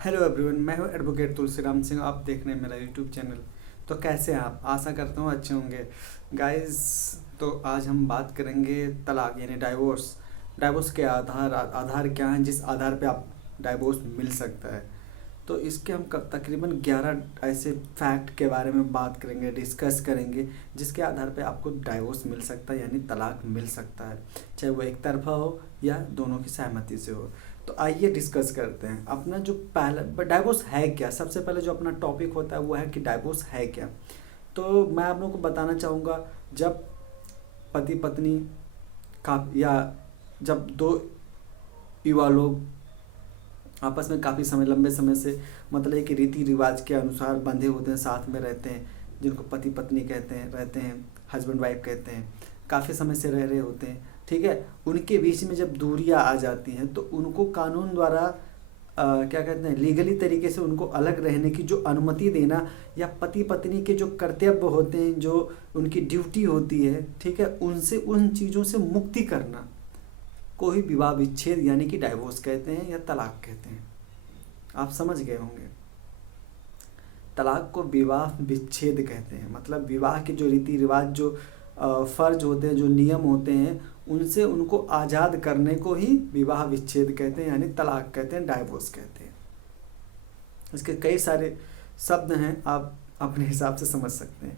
Hello everyone, मैं हूँ advocate Tulsiram Singh. आप देख रहे हैं मेरा यूट्यूब चैनल। तो कैसे हैं आप? आशा करता हूँ अच्छे होंगे गाइस। तो आज हम बात करेंगे तलाक यानी डाइवोर्स। डाइवोर्स के आधार क्या हैं जिस आधार पे आप डाइवोर्स मिल सकता है। तो इसके हम तकरीबन 11 ऐसे फैक्ट के बारे में बात करेंगे, डिस्कस करेंगे, जिसके आधार पे आपको डाइवोर्स मिल सकता है यानी तलाक मिल सकता है, चाहे वो एक तरफा हो या दोनों की सहमति से हो। तो आइए डिस्कस करते हैं अपना जो पहला डाइवोर्स है क्या। सबसे पहले जो अपना टॉपिक होता है वो है कि डाइवोर्स है क्या। तो मैं आप लोगों को बताना चाहूँगा, जब पति पत्नी का या जब दो युवा लोग आपस में काफ़ी समय लंबे समय से मतलब एक रीति रिवाज के अनुसार बंधे होते हैं, साथ में रहते हैं, जिनको पति पत्नी कहते हैं, रहते हैं, हस्बैंड वाइफ कहते हैं, काफ़ी समय से रह रहे होते हैं, ठीक है। उनके बीच में जब दूरियां आ जाती हैं तो उनको कानून द्वारा क्या कहते हैं, लीगली तरीके से उनको अलग रहने की जो अनुमति देना या पति पत्नी के जो कर्तव्य होते हैं, जो उनकी ड्यूटी होती है, ठीक है, उनसे उन चीज़ों से मुक्ति करना को ही विवाह विच्छेद यानी कि डाइवोर्स कहते हैं या तलाक कहते हैं। आप समझ गए होंगे। तलाक को विवाह विच्छेद कहते हैं, मतलब विवाह के जो रीति रिवाज, जो फर्ज होते हैं, जो नियम होते हैं, उनसे उनको आज़ाद करने को ही विवाह विच्छेद कहते हैं यानी तलाक कहते हैं, डाइवोर्स कहते हैं। इसके कई सारे शब्द हैं, आप अपने हिसाब से समझ सकते हैं।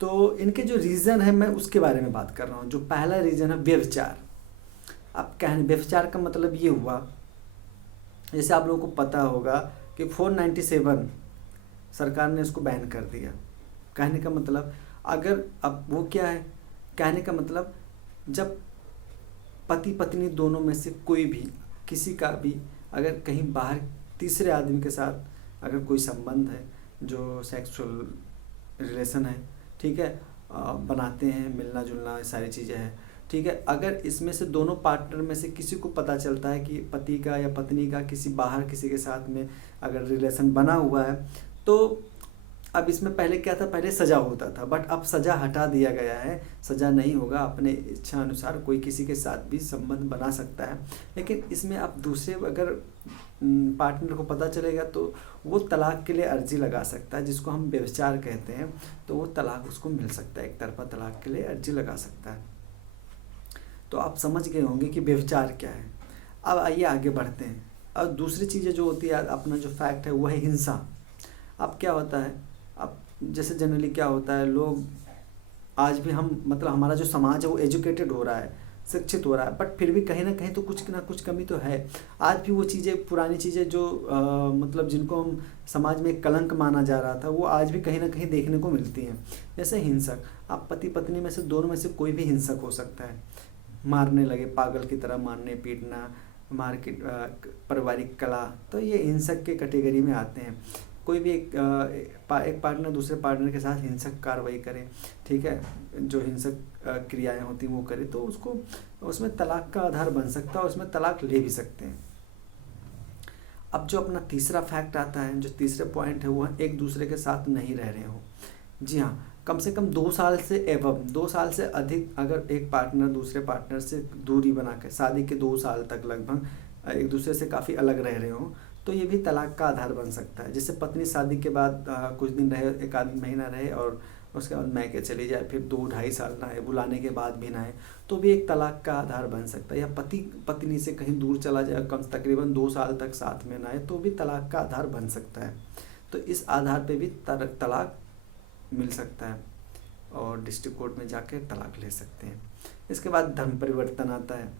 तो इनके जो रीज़न है मैं उसके बारे में बात कर रहा हूँ। जो पहला रीज़न है व्यभिचार। अब कहने व्यभिचार का मतलब ये हुआ, जैसे आप लोगों को पता होगा कि 497 सरकार ने इसको बैन कर दिया। कहने का मतलब, अगर अब वो क्या है, कहने का मतलब जब पति पत्नी दोनों में से कोई भी, किसी का भी अगर कहीं बाहर तीसरे आदमी के साथ अगर कोई संबंध है, जो सेक्सुअल रिलेशन है, ठीक है, बनाते हैं, मिलना जुलना सारी चीज़ें हैं, ठीक है, अगर इसमें से दोनों पार्टनर में से किसी को पता चलता है कि पति का या पत्नी का किसी बाहर किसी के साथ में अगर रिलेशन बना हुआ है, तो अब इसमें पहले क्या था, पहले सज़ा होता था, बट अब सज़ा हटा दिया गया है। सज़ा नहीं होगा, अपने इच्छा अनुसार कोई किसी के साथ भी संबंध बना सकता है। लेकिन इसमें अब दूसरे अगर पार्टनर को पता चलेगा तो वो तलाक के लिए अर्जी लगा सकता है, जिसको हम व्यभिचार कहते हैं। तो वो तलाक उसको मिल सकता है, एक तरफा तलाक के लिए अर्जी लगा सकता है। तो आप समझ गए होंगे कि व्यभिचार क्या है। अब आइए आगे बढ़ते हैं। और दूसरी चीज़ें जो होती है, अपना जो फैक्ट है वो है हिंसा। अब क्या होता है, अब जैसे जनरली क्या होता है, लोग आज भी हम मतलब हमारा जो समाज है वो एजुकेटेड हो रहा है, शिक्षित हो रहा है, बट फिर भी कहीं ना कहीं तो कुछ ना कुछ कमी तो है। आज भी वो चीज़ें, पुरानी चीज़ें जो मतलब जिनको हम समाज में एक कलंक माना जा रहा था, वो आज भी कहीं ना कहीं देखने को मिलती हैं। जैसे हिंसक, आप पति पत्नी में से दोनों में से कोई भी हिंसक हो सकता है। मारने लगे, पागल की तरह मारने पीटना, मारपीट, पारिवारिक कला, तो ये हिंसक के कैटेगरी में आते हैं। कोई भी एक पार्टनर दूसरे पार्टनर के साथ हिंसक कार्रवाई करे, ठीक है, जो हिंसक क्रियाएं होती हैं वो करे, तो उसको उसमें तलाक का आधार बन सकता है, उसमें तलाक ले भी सकते हैं। अब जो अपना तीसरा फैक्ट आता है, जो तीसरे पॉइंट है, वो है एक दूसरे के साथ नहीं रह रहे हो। जी हाँ, कम से कम 2 साल से एवं 2 साल से अधिक अगर एक पार्टनर दूसरे पार्टनर से दूरी बना के, शादी के 2 साल तक लगभग एक दूसरे से काफ़ी अलग रह रहे हो, तो ये भी तलाक का आधार बन सकता है। जैसे पत्नी शादी के बाद कुछ दिन रहे, एक आध महीना रहे और उसके बाद मैके चली जाए, फिर 2 ढाई साल ना आए, बुलाने के बाद भी ना आए, तो भी एक तलाक का आधार बन सकता है। या पति पत्नी से कहीं दूर चला जाए, कम तकरीबन 2 साल तक साथ में ना आए, तो भी तलाक का आधार बन सकता है। तो इस आधार पे भी तलाक मिल सकता है और डिस्ट्रिक्ट कोर्ट में जाके तलाक ले सकते हैं। इसके बाद धर्म परिवर्तन आता है।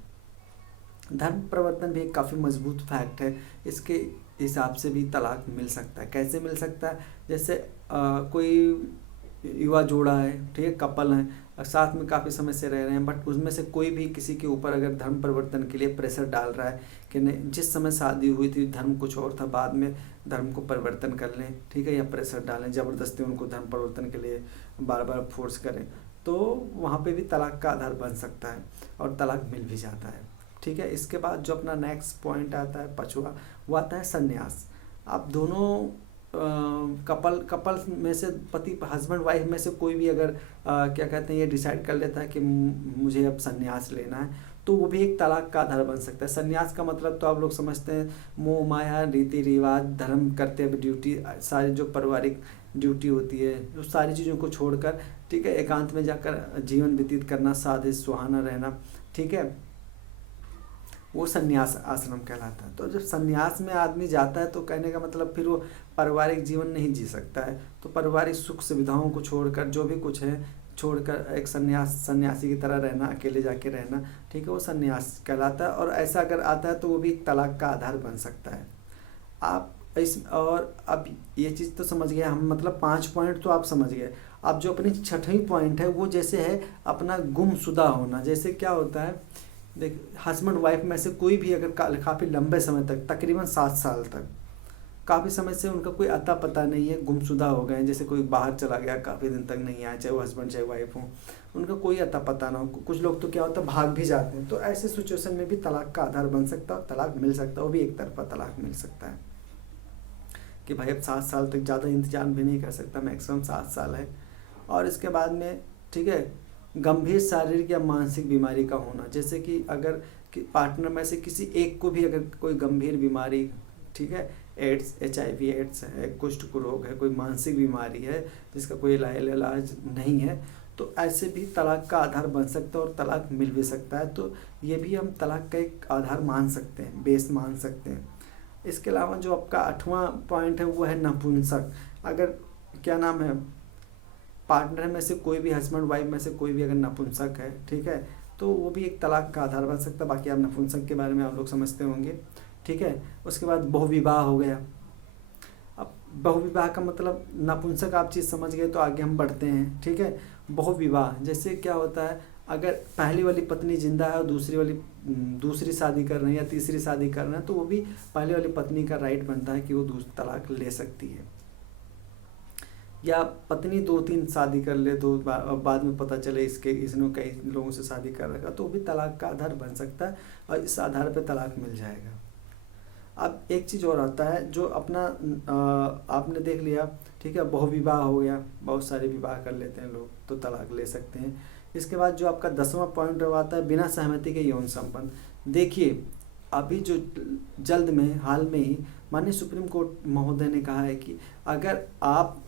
धर्म परिवर्तन भी एक काफ़ी मजबूत फैक्ट है। इसके हिसाब से भी तलाक मिल सकता है। कैसे मिल सकता है, जैसे कोई युवा जोड़ा है, ठीक है, कपल हैं, साथ में काफ़ी समय से रह रहे हैं, बट उसमें से कोई भी किसी के ऊपर अगर धर्म परिवर्तन के लिए प्रेशर डाल रहा है कि नहीं, जिस समय शादी हुई थी धर्म कुछ और था, बाद में धर्म को परिवर्तन कर लें, ठीक है, या प्रेशर डालें, ज़बरदस्ती उनको धर्म परिवर्तन के लिए बार बार फोर्स करें, तो वहाँ पे भी तलाक का आधार बन सकता है और तलाक मिल भी जाता है, ठीक है। इसके बाद जो अपना नेक्स्ट पॉइंट आता है पांचवा, वो आता है संन्यास। आप दोनों कपल में से पति हस्बैंड वाइफ में से कोई भी अगर क्या कहते हैं, ये डिसाइड कर लेता है कि मुझे अब संन्यास लेना है, तो वो भी एक तलाक का आधार बन सकता है। संन्यास का मतलब तो आप लोग समझते हैं, मोह माया रीति रिवाज धर्म कर्तव्य ड्यूटी, सारी जो पारिवारिक ड्यूटी होती है, जो सारी चीज़ों को छोड़कर, ठीक है, एकांत में जाकर जीवन व्यतीत करना, सादे सुहाना रहना, ठीक है, वो संन्यास आश्रम कहलाता है। तो जब संन्यास में आदमी जाता है तो कहने का मतलब फिर वो पारिवारिक जीवन नहीं जी सकता है। तो पारिवारिक सुख सुविधाओं को छोड़कर, जो भी कुछ है छोड़कर, एक सन्यासी की तरह रहना, अकेले जाके रहना, ठीक है, वो संन्यास कहलाता है। और ऐसा अगर आता है तो वो भी एक तलाक का आधार बन सकता है। आप इस और अब ये चीज़ तो समझ गए हम, मतलब 5 पॉइंट तो आप समझ गए। अब जो अपनी छठवीं पॉइंट है वो जैसे है अपना गुमशुदा होना। जैसे क्या होता है, देख, हस्बैंड वाइफ में से कोई भी अगर काफ़ी लंबे समय तक, तकरीबन 7 साल तक, काफ़ी समय से उनका कोई अता पता नहीं है, गुमशुदा हो गए हैं, जैसे कोई बाहर चला गया, काफ़ी दिन तक नहीं आया, चाहे वो हस्बैंड चाहे वाइफ हो, उनका कोई अता पता ना हो। कुछ लोग तो क्या होता है, भाग भी जाते हैं। तो ऐसे सिचुएशन में भी तलाक का आधार बन सकता है और तलाक मिल सकता है। वो भी एक तरफा तलाक मिल सकता है कि भाई अब 7 साल तक, ज़्यादा इंतजार भी नहीं कर सकता, मैक्सिमम 7 साल है। और इसके बाद में, ठीक है, गंभीर शारीरिक या मानसिक बीमारी का होना। जैसे कि अगर कि पार्टनर में से किसी एक को भी अगर कोई गंभीर बीमारी, ठीक है, एड्स, HIV एड्स है, कुष्ठ रोग है, कोई मानसिक बीमारी है जिसका कोई इलाज नहीं है, तो ऐसे भी तलाक का आधार बन सकता है और तलाक मिल भी सकता है। तो ये भी हम तलाक का एक आधार मान सकते हैं, बेस मान सकते हैं। इसके अलावा जो आपका 8वां पॉइंट है वो है नपुंसक। अगर क्या नाम है, पार्टनर में से कोई भी, हस्बैंड वाइफ में से कोई भी अगर नपुंसक है, ठीक है, तो वो भी एक तलाक का आधार बन सकता है। बाकी आप नपुंसक के बारे में आप लोग समझते होंगे, ठीक है। उसके बाद बहुविवाह हो गया। अब बहुविवाह का मतलब, नपुंसक आप चीज़ समझ गए तो आगे हम बढ़ते हैं, ठीक है। बहुविवाह जैसे क्या होता है, अगर पहली वाली पत्नी जिंदा है और दूसरी शादी कर रहे हैं या तीसरी शादी कर रहे हैं, तो वो भी पहली वाली पत्नी का राइट बनता है कि वो दूसरी तलाक ले सकती है। या पत्नी 2-3 शादी कर ले, 2 बार, और बाद में पता चले इसने कई लोगों से शादी कर रखा, तो वो भी तलाक का आधार बन सकता है और इस आधार पे तलाक मिल जाएगा। अब एक चीज़ और आता है जो अपना आपने देख लिया, ठीक है, बहुविवाह हो गया, बहुत सारे विवाह कर लेते हैं लोग, तो तलाक ले सकते हैं। इसके बाद जो आपका 10वां पॉइंट आता है, बिना सहमति के यौन संबंध। देखिए, अभी जो जल्द में, हाल में ही माननीय सुप्रीम कोर्ट महोदय ने कहा है कि अगर आप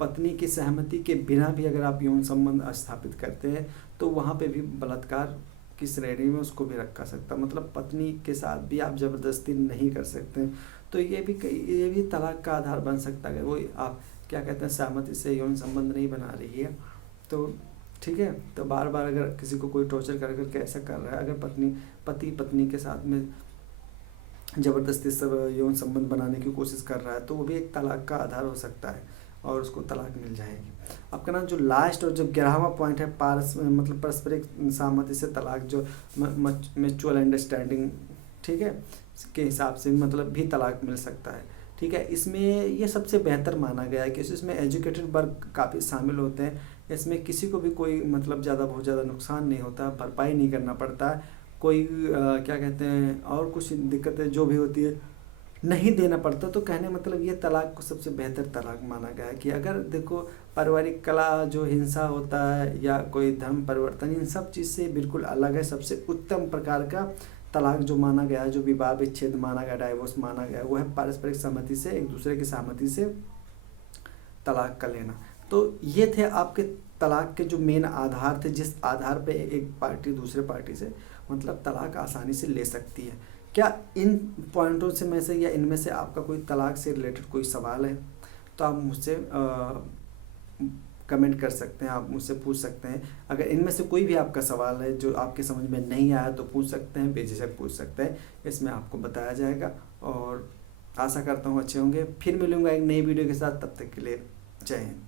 पत्नी की सहमति के बिना भी अगर आप यौन संबंध स्थापित करते हैं, तो वहाँ पे भी बलात्कार की श्रेणी में उसको भी रखा सकता, मतलब पत्नी के साथ भी आप जबरदस्ती नहीं कर सकते। तो ये भी तलाक का आधार बन सकता है। वो आप क्या कहते हैं, सहमति से यौन संबंध नहीं बना रही है, तो ठीक है, तो बार बार अगर किसी को कोई टॉर्चर कर करके ऐसा कर रहा है, अगर पति पत्नी के साथ में ज़बरदस्ती सब यौन संबंध बनाने की कोशिश कर रहा है, तो वो भी एक तलाक का आधार हो सकता है और उसको तलाक मिल जाएगी। आपका नाम जो लास्ट और जो 11वां पॉइंट है, मतलब पारस्परिक सहमति से तलाक, जो म्यूचुअल अंडरस्टैंडिंग, ठीक है, के हिसाब से मतलब भी तलाक मिल सकता है, ठीक है। इसमें ये सबसे बेहतर माना गया है कि इसमें एजुकेटेड वर्ग काफ़ी शामिल होते हैं। इसमें किसी को भी कोई मतलब बहुत ज़्यादा नुकसान नहीं होता, भरपाई नहीं करना पड़ता है, कोई क्या कहते हैं, और कुछ दिक्कतें जो भी होती है नहीं देना पड़ता। तो कहने मतलब ये तलाक को सबसे बेहतर तलाक माना गया है कि अगर देखो, पारिवारिक कलह, जो हिंसा होता है या कोई धर्म परिवर्तन, इन सब चीज़ से बिल्कुल अलग है। सबसे उत्तम प्रकार का तलाक जो माना गया है, जो विवाह विच्छेद माना गया, डाइवोर्स माना गया, वो है पारस्परिक सहमति से, एक दूसरे की सहमति से तलाक का लेना। तो ये थे आपके तलाक के जो मेन आधार थे, जिस आधार पे एक पार्टी दूसरे पार्टी से मतलब तलाक आसानी से ले सकती है। क्या इन पॉइंटों से में से या इनमें से आपका कोई तलाक से रिलेटेड कोई सवाल है, तो आप मुझसे कमेंट कर सकते हैं, आप मुझसे पूछ सकते हैं। अगर इनमें से कोई भी आपका सवाल है जो आपके समझ में नहीं आया, तो पूछ सकते हैं, बेझिझक पूछ सकते हैं, इसमें आपको बताया जाएगा। और आशा करता हूँ अच्छे होंगे। फिर मिलूँगा एक नई वीडियो के साथ, तब तक के लिए जय हिंद।